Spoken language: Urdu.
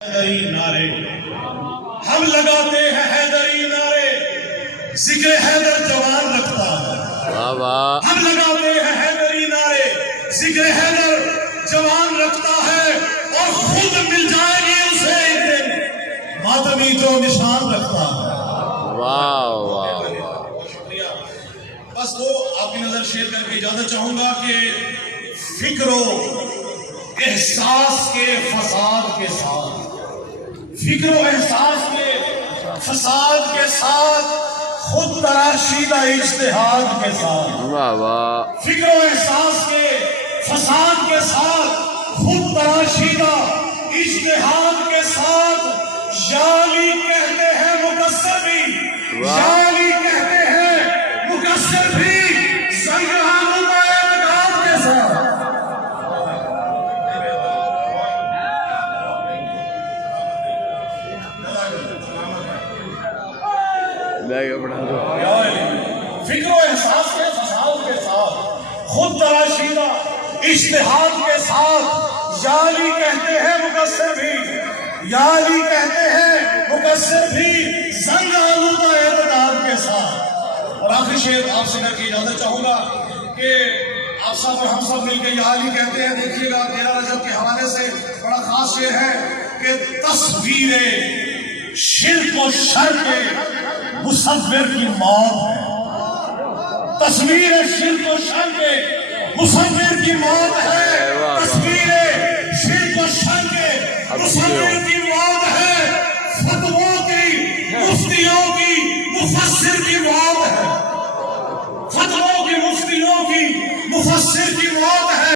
حیدری نعرے ہم لگاتے ہیں، حیدری نعرے ذکر حیدر جوان رکھتا ہے۔ ہم لگاتے ہیں حیدری نعرے ذکر حیدر جوان رکھتا ہے، اور خود مل جائے گی اسے ایک دن ماتمی جو نشان رکھتا ہے۔ شکریہ۔ بس دو آپ کی نظر شیئر کر کے اجازت چاہوں گا کہ فکر و احساس کے فساد کے ساتھ، فکر و احساس کے فساد کے ساتھ، خود تراشیدہ اجتہاد کے ساتھ، فکر و احساس کے فساد کے ساتھ، خود تراشیدہ اجتہاد کے ساتھ، یالی کہتے ہیں مقصر بھی، یالی کہتے ہیں مقصر بھی، سنگرام و اعتقاد کے ساتھ۔ فکر و احساس کے فساد کے ساتھ، خود تراشیدہ اجتہاد کے ساتھ، یالی کہتے ہیں مقصر بھی، یالی کہتے ہیں مقصر بھی، زنگ آلودہ اعتقاد کے ساتھ۔ اور آخری شعر آپ سے کر کے اجازت چاہوں گا کہ آپ سب اور ہم سب مل کے یالی کہتے ہیں۔ دیکھیے گا 13 رجب کے حوالے سے بڑا خاص شعر ہے کہ تصویر شرک و شر کے مصور کی موت ہے، تصویر شرک و شر کے مصور کی موت ہے، تصویر شرک و شر کے مصور کی